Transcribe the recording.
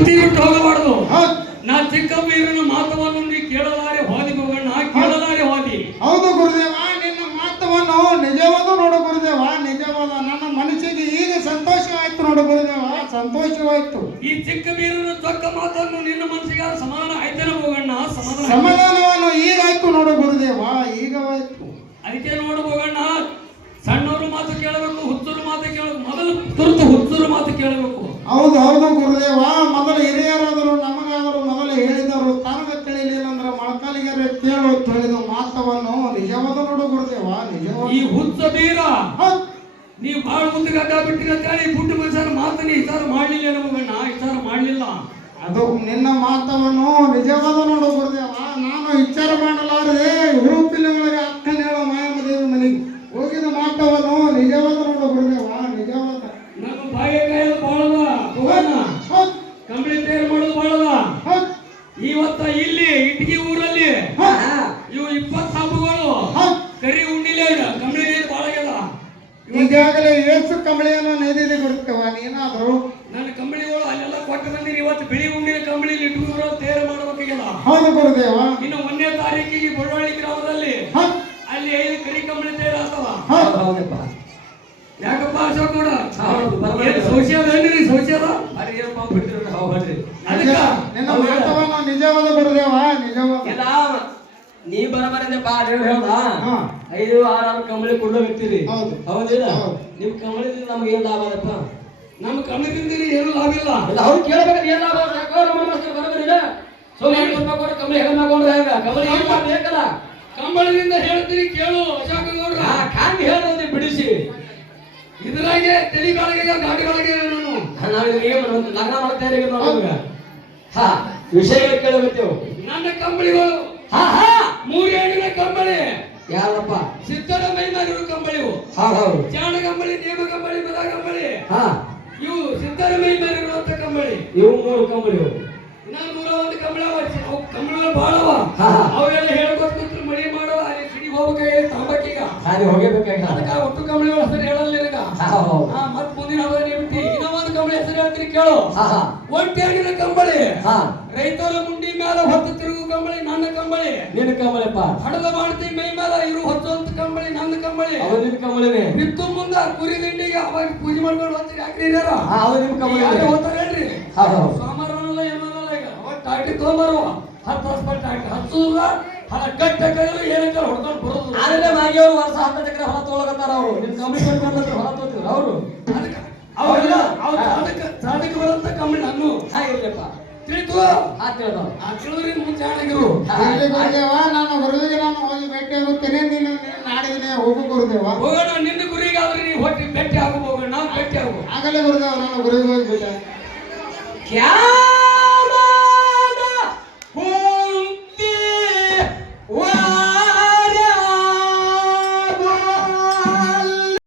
ಬುದ್ಧಿ ಬಿಟ್ಟು ಹೋಗಬಾರದು ನಾ ಚಿಕ್ಕ ವೀರನ ಮಾತವನ್ನು ನೀ ಕೇಳಲಾರೆ ಹೋದಿ ಹೋಗಣ್ಣ ಕೇಳಲಾರೆ ಹೋದಿ. ಹೌದು ಗುರುದೇವ ನಿನ್ನ ಮಾತವನ್ನು ನಿಜವಾದ ನೋಡು ಗುರುದೇವ ನಿಜವಾದ ನನ್ನ ಮನಸ್ಸಿಗೆ ಈಗ ಸಂತೋಷವಾಯ್ತು ನೋಡು ಗುರುದೇವ ಸಂತೋಷವಾಯ್ತು. ಈ ಚಿಕ್ಕ ವೀರನ ಚೊಕ್ಕ ಮಾತನ್ನು ನಿನ್ನ ಮನಸ್ಸಿಗೆ ಸಮಾನ ಆಯ್ತೇನೆ ಹೋಗಣ್ಣ ಸಮಾಧಾನ. ಸಮಾಧಾನವನ್ನು ಈಗ ಆಯ್ತು ನೋಡು ಗುರುದೇವ ಈಗ ಆಯ್ತು ಅದಕ್ಕೆ ನೋಡು ಹೋಗಣ್ಣ ಸಣ್ಣವರು ಮಾತು ಕೇಳಬೇಕು ಹುಚ್ಚರು ಮಾತು ಕೇಳಬೇಕು ಮೊದಲು ತುರ್ತು ಹುಚ್ಚರು ಮಾತು ಕೇಳಬೇಕು. ಹೌದು ಹೌದು ಗುರುದೇವ. ಮೊದಲು ಹಿರಿಯರಾದರು ನಮಗಾದರು ಮೊದಲು ಹೇಳಿದರು. ತನಗ ತಿಳಿಲಿಲ್ಲ ಅಂದ್ರೆ ಮೊಳಕಾಲಿಗೆ ಕೇಳು ಅಂತ ಹೇಳಿದ ಮಾತವನ್ನು ನಿಜವಾದ ನೋಡು ಗುರುದೇವ ನಿಜವಾದ ಈ ಹುಚ್ಚ ಬೀರ. ನೀ ಬಾಳ ಮುಂದೆ ಗಡ್ಡ ಬಿಟ್ಟಿರ ಅಂತೇಳಿ ಪುಟ್ಟ ಮನುಷ್ಯರ ಮಾತನ್ನ ವಿಚಾರ ಮಾಡಲಿಲ್ಲ ನಮಗಣ್ಣ ವಿಚಾರ ಮಾಡಲಿಲ್ಲ. ಅದು ನಿನ್ನ ಮಾತವನ್ನು ನಿಜವಾದ ನೋಡು ಗುರುದೇವ. ನಾನು ವಿಚಾರ ಮಾಡಲಾರದೆ ಹುರುಪಿಲ್ಲಗಳಿಗೆ ಅಕ್ಕನ ಹೇಳೋ ಮಾಯಮದೇವಿ ಮನೆಗೆ ಹೋಗಿದ ಮಾತವನ್ನು ನಿಜವಾದ ನೋಡು ಗುರುದೇವ ನಿಜವಾದ ನಮ್ಮ ಬಾಯಿಗೆ ಕಾಯೋದು ಬಾಳದ ಹೋಗಣ್ಣ ಹೌದ್, ಕಂಬಳಿ ತಯಾರು ಮಾಡೋದು ಬಾಳದ ಹೌದ್, ಇವತ್ತ ಇಲ್ಲಿ ಇಟ್ಗಿ ಊರಲ್ಲಿ ಇವು ಇಪ್ಪತ್ತು ಹಬ್ಬಗಳು. ಕರಿ ಉಂಡಿಲೆ ಕಂಬಳಿ ಬಾಳಗ್ಯದ ಈಗಾಗಲೇ ಏಸು ಕಂಬಳಿಯನ್ನು ನೆನೆದಿದೆ ಗುರುದೇವ ನೀನಾದರೂ ನನ್ನ ಕಂಬಳಿಗಳು ಅಲ್ಲೆಲ್ಲ ಕೊಟ್ಟು ಬಂದಿರಿ ಇವತ್ತು ಬಿಳಿ ಉಂಡಿನ ಕಂಬಳಿ ಇಟ್ಕೊಂಡು ತಯಾರು ಮಾಡಬೇಕಾಗ್ಯದ ಹೌದು ಗುರುದೇವ. ಇನ್ನು ಒಂದನೇ ತಾರೀಕಿಗೆ ಬಳ್ಳೊಳ್ಳಿ ಗ್ರಾಮದಲ್ಲಿ ಅಲ್ಲಿ ಐದು ಕರಿ ಕಂಬಳಿ ತಯಾರಾಗ್ತವ. ಹೌದ್. ಹೌದಪ್ಪ ಯಾಕಪ್ಪ ಅಶೋಕ್ ಕೂಡ ಶೌಚಾಲಯ ಏನ್ರಿ ಶೌಚಾಲಯ ಬರ್ರಿ ಏನಪ್ಪ ಬಿಡ್ತಿರ ಅದಕ್ಕ? ನಿಜವಾದ ಗುರುದೇವ. ನೀ ಬರಬರದೆ ಬಾ ನೀವು ಹೇಳ್ದ. ಐದು ಆರು ಆರು ಕಂಬಳಿ ಕೊಡೋ ವ್ಯಕ್ತಿರಿ ಹೌದು. ಹೌದಿಲ್ಲ? ಹೌದು. ನಿಮ್ ಕಂಬಳಿದಿಂದ ನಮ್ಗೆ ಏನ್ ಲಾಭ ಅದಪ್ಪ? ನಮ್ಮ ಕಂಬಳಿದಿಂದ ಏನು ಲಾಭ ಇಲ್ಲ? ಇಲ್ಲ ಅವ್ರು ಕೇಳ್ಬೇಕಾದ್ರೆ ಏನ್ ಲಾಭ ಯಾಕೋ ನಮ್ಮ ಮಾಸ್ತರ್ ಬರಬರಿಲ್ಲ ಸುಮ್ಮನೆ ಕೊಡ್ಬೇಕು ಕಂಬಳಿ ಹೆಂಗ್ ಮಾಡ್ಕೊಂಡ್ರೆ ಹೆಂಗ? ಕಂಬಳಿ ಏನ್ ಮಾಡ್ಬೇಕಲ್ಲ? ಬೇಕಲ್ಲ ಕಂಬಳದಿಂದ ಹೇಳ್ತೀನಿ ಕೇಳು ಅಶೋಕ ಗೌಡ್ರ. ಕಾಂಗ್ ಹೇಳೋದು ಬಿಡಿಸಿ. ಇದ್ರಾಗೆ ತಲೆಗಳಿಗೆ ಗಾಡಿಗಳಿಗೆ ನಾನು? ನಾವು ಇದ್ರಿಗೆ ಲಗ್ನ ಮಾಡ್ತಾ ಇರೋ ನಾವು ಹಾ ವಿಷಯಗಳು ಕೇಳಬೇಕು ನನ್ನ ಕಂಬಳಿಗಳು. ಹಾ ಹಾ. ಯಾರಪ್ಪ? ಸಿದ್ಧರ ಮಾಡಿರೋ ಕಂಬಳಿವು ಹೌದು ಜಾಣ ಕಂಬಳಿ ನೇಮ ಕಂಬಳಿ ಬದ ಕಂಬಳಿ. ಹಾ. ಇವು ಸಿದ್ದರಾಮಯ್ಯ ಇರುವಂತ ಕಂಬಳಿ. ಇವು ಮೂರು ಕಂಬಳಿ ಇವು. ಇನ್ನೊಂದು ನೂರ ಒಂದು ಕಂಬಳ ಅವ. ಕಂಬಳಗಳು ಹಾ. ಅವೆಲ್ಲ ಹೇಳ್ಕೊತ ಕೂತ್ರು ಮಳಿ ಮಾಡೋ ಅಲ್ಲಿ ಸಿಡಿ ಹೋಗ್ಬೇಕಾಗಿ ತಂಬಕ್ಕೀಗ ಅಲ್ಲಿ ಹೋಗಬೇಕಾಗಿ ಅದಕ್ಕೆ ಒಟ್ಟು ಕಂಬಳಿಗಳ ಹೆಸರು ಹೇಳಲ್ಲ ನಿನಗ. ಹಾ ಹೌದು ಹಾ ಮತ್ ಮುಂದಿನ ಹಬ್ಬ ಬಿಟ್ಟಿ ಇನ್ನೂ ಒಂದು ಕಂಬಳಿ ಹೆಸರು ಹೇಳ್ತೀನಿ ಕೇಳು. ಒಂಟೆಣ್ಣಿನ ಕಂಬಳಿ. ಹಾ. ರೈತರ ಮುಂಡಿ ಮೇಲೆ ಹೊತ್ತು ತಿರುಗು ಕಂಬಳಿ. ನನ್ನ ಕಂಬಳಿ ನಿನ್ನ ಕಂಬಳಪ್ಪ ಹಡದ ಮಾಡ್ತಿ ಮೈ ಮೇಲೆ ಇರು ಹೊತ್ತುವಂತ ಕಂಬಳಿ ನನ್ನ ಕಂಬಳಿ. ಅವ ನಿನ್ನ ಕಂಬಳಿನೇ ಬಿತ್ತು ಮುಂದ ಕುರಿ ದಿಂಡಿಗೆ ಅವಾಗ ಪೂಜೆ ಮಾಡ್ಕೊಂಡು ಹೋಗ್ತೀರಿ ಯಾಕ್ರಿ ಹಾ ಅವ ನಿಮ್ಮ ಕಂಬಳಿ ಯಾರು ಹೋಗ್ತಾರೆ ಹೇಳ್ರಿ. ಹಾ ಹೌದು. ಸೋಮವಾರ ಅನ್ನೋಲ್ಲ ಏನನ್ನಲ್ಲ ಈಗ? ಅವಾಗ ಟಾಟಿ ತೊಗೊಂಬರುವ ಹತ್ತು ವರ್ಷ ಟಾಟಿ ಹಚ್ಚುದ ಹಣ ಕಟ್ಟ ಕೈಯಲ್ಲಿ ಏನಂತಾರೆ ಹೊಡ್ಕೊಂಡು ಬರೋದು ಆದ್ರೆ ಮಾಗಿ ಅವ್ರು ವರ್ಷ ಹತ್ತು ಎಕರೆ ಹೊಲ ತೊಗೊಳಕತ್ತಾರ ಅವರು. ನಿನ್ನ ಕಂಬಳಿ ಕಟ್ಕೊಂಡ್ರೆ ಹೊಲ ತೊಗೊತಿದ್ರು. ಅವರು ಅದಕ್ಕೆ ಅವೆಲ್ಲ ಅವ್ರು ಸಾಧಕ ಸಾಧಕ ಬರಂತ ಕಂಬಳಿ ನಾನು. ಹಾಗಿರ್ಲಪ್ಪ ತಿಳಿತು ಹಾ ಆ ತಿಳಿದ್ರಿಂದ ಮುಂಚೆ ಇಲ್ಲಿ ಗುರುದೇವ ನಾನು ಗುರುವಿಗೆ ನಾನು ಹೋಗಿ ಭೇಟಿ ಆಗುತ್ತೇನೆ ನೀನು ನೀನು ನಾಡಿಗೆ ಹೋಗು ಗುರುದೇವ. ಹೋಗೋಣ ನಿನ್ನ ಗುರಿಗಾದ್ರೆ ನೀವು ಹೊಟ್ಟಿ ಭೇಟಿ ಆಗು ಹೋಗೋಣ ನಾವು ಭೇಟಿ ಆಗು ಆಗಲೇ ಗುರುದೇವ ನಾನು ಗುರುವಿಗೆ ಹೋಗಿ ಭೇಟಿ ಕ್ಯಾ?